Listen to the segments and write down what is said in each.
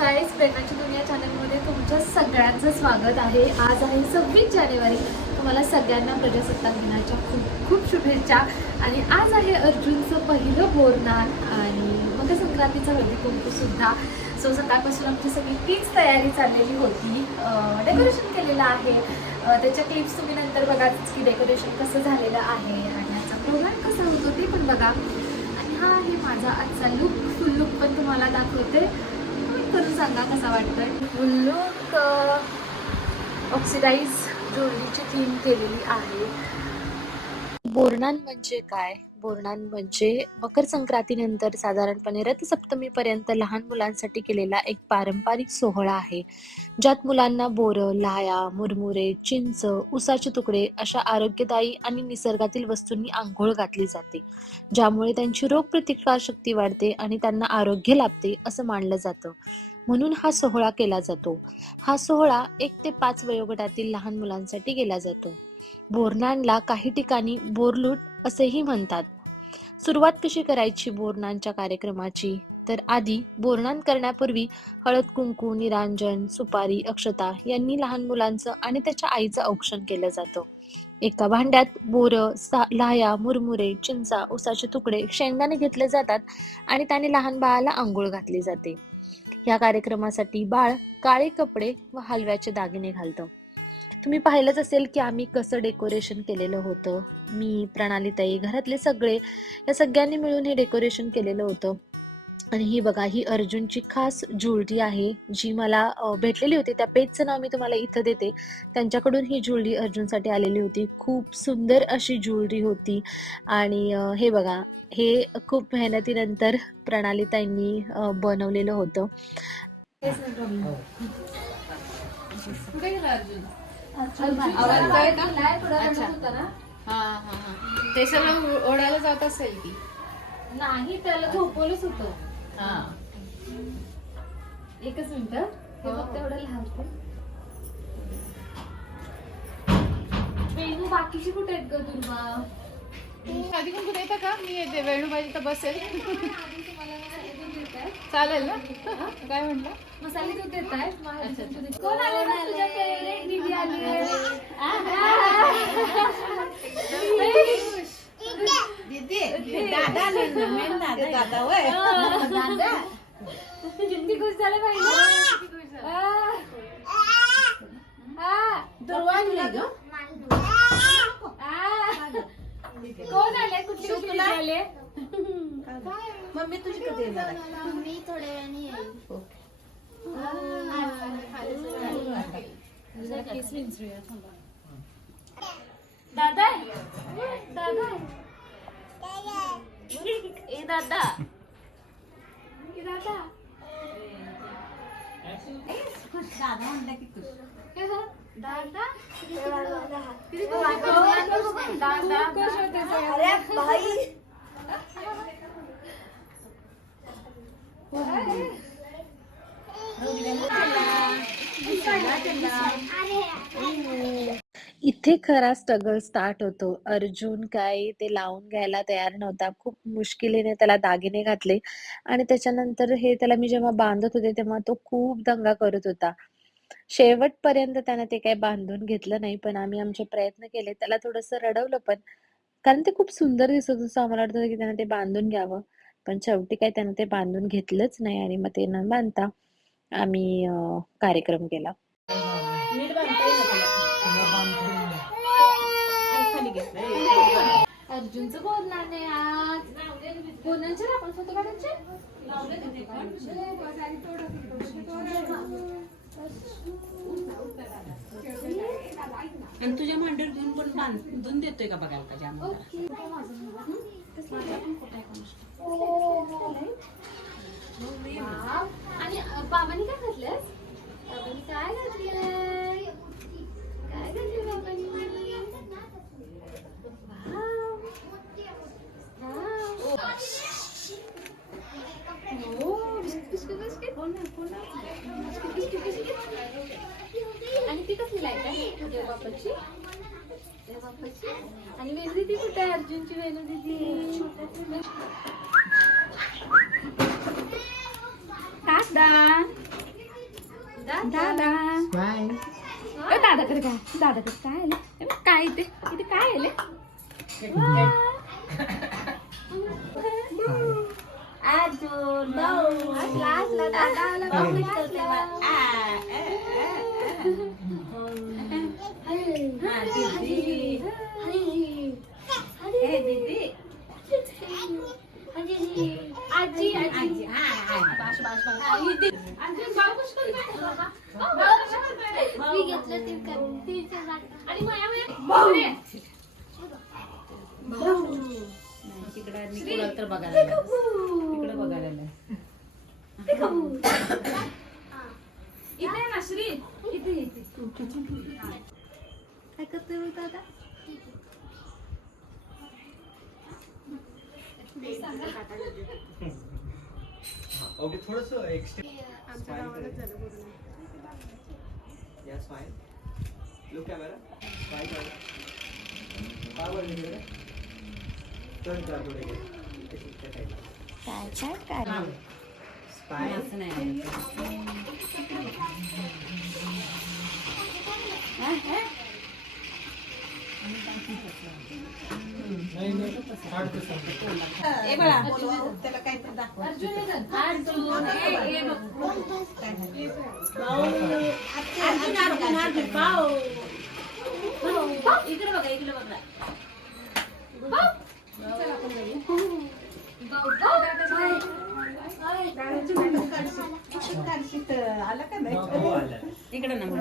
Guys, प्रेरणाची दुनिया चॅनलमध्ये तुमच्या सगळ्यांचं स्वागत आहे. आज आहे 26 जानेवारी. तुम्हाला सगळ्यांना प्रजासत्ताक दिनाच्या खूप खूप शुभेच्छा. आणि आज आहे अर्जुनचं पहिलं बोरनान आणि मकर संक्रांतीचा हळदी कुंकूसुद्धा. सो सकाळपासून आमची सगळी तीच तयारी चाललेली होती. डेकोरेशन केलेलं आहे. त्याच्या क्लिप्स तुम्ही नंतर बघाच की डेकोरेशन कसं झालेलं आहे आणि आजचा प्रोग्राम कसा होतो ते पण बघा. आणि हा आहे माझा आजचा लुक. फुल लुक पण तुम्हाला दाखवते. करून सांगा कसा वाटतंय. फुल लुक ऑक्सिडाइज ज्वेलरीची थीम केलेली आहे. बोरनान म्हणजे काय? बोरनान म्हणजे मकर संक्रांतीनंतर साधारणपणे रथसप्तमीपर्यंत लहान मुलांसाठी केलेला एक पारंपरिक सोहळा आहे, ज्यात मुलांना बोरं, लाह्या, मुरमुरे, चिंच, उसाचे तुकडे अशा आरोग्यदायी आणि निसर्गातील वस्तूंनी आंघोळ घातली जाते, ज्यामुळे त्यांची रोगप्रतिकारशक्ती वाढते आणि त्यांना आरोग्य लाभते असं मानलं जातं. म्हणून हा सोहळा केला जातो. हा सोहळा 1 ते 5 वयोगटातील लहान मुलांसाठी केला जातो. बोरनानला काही ठिकाणी बोरलूट असेही म्हणतात. सुरुवात कशी करायची बोरनानच्या कार्यक्रमाची? तर आधी बोरनान करण्यापूर्वी हळद कुंकू, निरांजन, सुपारी, अक्षता यांनी लहान मुलांचं आणि त्याच्या आईचं औक्षण केलं जातं. एका भांड्यात बोरं, लाह्या, मुरमुरे, चिंचा, उसाचे तुकडे, शेंगदाणे घेतले जातात आणि त्याने लहान बाळाला आंघोळ घातली जाते. या कार्यक्रमासाठी बाळ काळे कपडे व हलव्याचे दागिने घालतं. तुम्ही पाहिलंच असेल की आम्ही कसं डेकोरेशन केलेलं होतं. मी, प्रणालीताई, घरातले सगळे या सगळ्यांनी मिळून हे डेकोरेशन केलेलं होतं. आणि ही बघा, ही अर्जुनची खास ज्वेलरी आहे, जी मला भेटलेली होती. त्या पेजचं नाव मी तुम्हाला इथं देते. त्यांच्याकडून ही ज्वेलरी अर्जुनसाठी आलेली होती. खूप सुंदर अशी ज्वेलरी होती. आणि हे बघा, हे खूप मेहनतीनंतर प्रणालीताईंनी बनवलेलं होतं. ते सगळं ओढायला जात असेल की नाही, त्याला झोपवलंच होतं. एकच मिनिट, तेवढं लावते. वेणू बाकीची कुठे आहेत ग दुर्वा? आधी पण कुठे येतं का? मी येते, वेणू पाहिजे तर बसेल. चालेल ना? काय म्हटलं? मसाले दूध देत आहे. कोण आले ना तुझ्या फेवरेट दीदी आली आहे. किती खुश झाले कोण आले? कुठली कुठली आले? मम्मी तुझी कधी येणार? मम्मी थोड्या वेळाने येईल. दादा दादा ए दादा ए दादा दादा म्हणलं की खुश. दादा अरे भाई, इथे खरा स्ट्रगल स्टार्ट होतो. अर्जुन काय ते लावून घ्यायला तयार नव्हता. खूप मुश्किलीने त्याला दागिने घातले आणि त्याच्यानंतर हे त्याला मी जेव्हा बांधत होते तेव्हा तो खूप दंगा करत होता. शेवटपर्यंत त्यानं ते काही बांधून घेतलं नाही, पण आम्ही आमचे प्रयत्न केले. त्याला थोडंसं रडवलं पण, कारण ते खूप सुंदर दिसत होतं. आम्हाला वाटत होतं की त्यानं ते बांधून घ्यावं, पण शेवटी काही त्यानं ते बांधून घेतलंच नाही आणि मग ते न बांधता आम्ही कार्यक्रम केला. नीट बांधता येईल तुला. खाली घे. अर्जुनचं बोलणार नाही आज. बोलण्याचे ना आपण फोटो काढायचे. आणि तुझ्या मांडीवर घेऊन पण बांधून देतोय का बघायला का जाम? आणि बाबांनी काय घातलंय? बाबांनी काय घातलंय? काय घातलंय बाबांनी? आणि ती कसली लाईट आहे देवबापाची? देवबापाची. आणि वेणू दीदी कुठे आहे? अर्जुनची वेणू दीदी. दादा दादा दादाकडे काय आले काय इथे काय आले अर्जुन भाऊ असला दादाला भाऊ करते आजी आजी मी घेतलं ते तिकडं तर बघायला तिकडे बघायला इथे ना श्री इथे काय करते बोलतो आता ओके थोडंसं yes fine look camera smile करा पावर निघाले टर्न करा थोडे काय स्माइल असं नाही इकडे बघा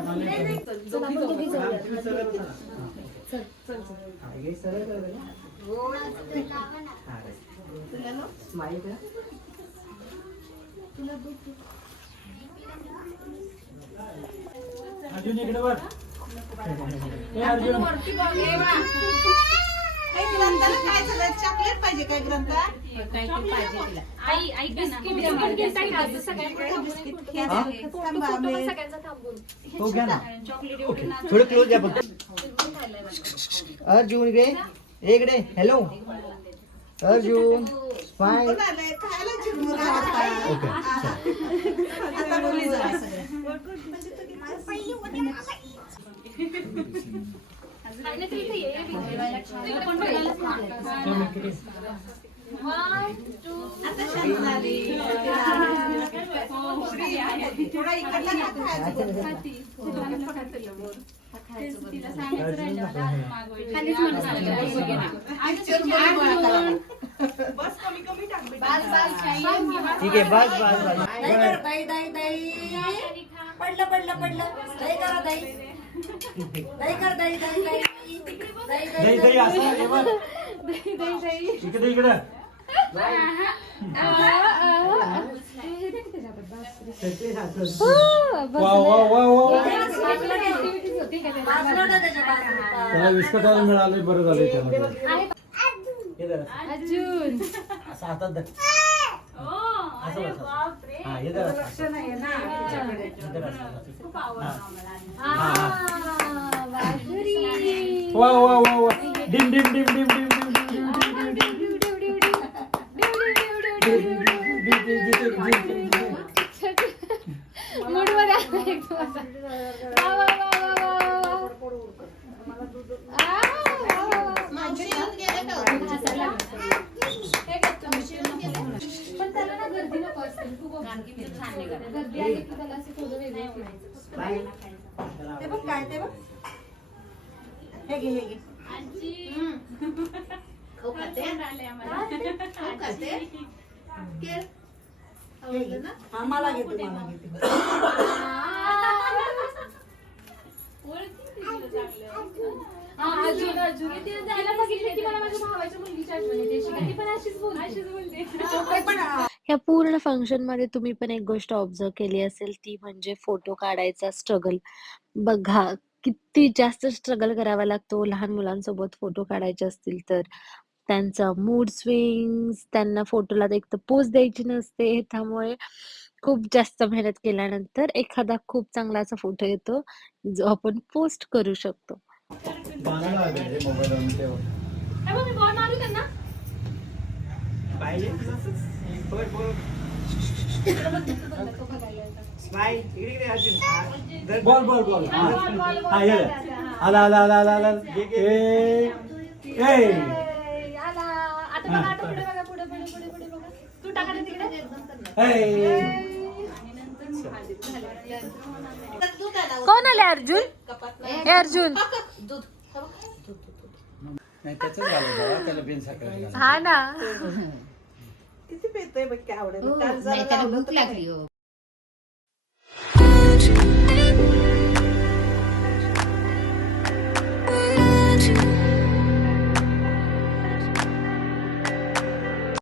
इकडे ना स्माइल करा अर्जुन इकडे बघ अर्जुन काय झालं चॉकलेट पाहिजे काय ग्रंथा काय पाहिजे तिला आई आई हो घ्या ना थोडं क्लोज या फक्त अर्जुन इकडे हॅलो अर्जुन स्माइल खायला चिडून ओके आता बोलली जरा आता शांत झाली थोडा इकडला बस कमी कमी टाक ठीक आहे बस बस बस दही दही असं आहे बघ इकडे इकडे त्याला विस्कटायला मिळाले बरं झाले त्यामध्ये अर्जुन असं हातात धर असं बस हा हे धर वा वा वा वा dim dim dim dim dim पण त्याला ना गर्दी नको असते तू बघ गर्दी आली की त्याला असे थोडं वेगळं ते बघ काय ते बघ हे घे खाऊ खाते मला घेते अर्जुन अर्जुन तिला बघितलं की मला माझ्या भावाच्या मुलगीची आठवण येते ती पण अशीच बोलते ह्या पूर्ण फंक्शन मध्ये तुम्ही पण एक गोष्ट ऑब्झर्व केली असेल ती म्हणजे फोटो काढायचा स्ट्रगल. बघा किती जास्त स्ट्रगल करावा लागतो लहान मुलांसोबत फोटो काढायचे असतील तर. त्यांचा मूड स्विंग्स, त्यांना फोटोला एक तर पोज द्यायची नसते, त्यामुळे खूप जास्त मेहनत केल्यानंतर एखादा खूप चांगला असा फोटो येतो जो आपण पोस्ट करू शकतो. गाणं लावायचं मोबाईलवरून तेव्हा मी बॉल मारू त्यांना पाहिजे स्माईल इकडे इकडे अर्जुन हा, धर. बॉल बॉल बॉल हा ये आला आला आला आला आला ए ए आला आता बघा आता पुढे बघा पुढे पुढे पुढे पुढे बघा तू टाका ना तिकडे ए कोण आले अर्जुन हे अर्जुन नाही त्याच झालं बाबा, त्याला बिन साखर हा ना किती पेतोय बघ काय आवडेल काल नाही जरा त्याला लावलं भूक तर लागली हो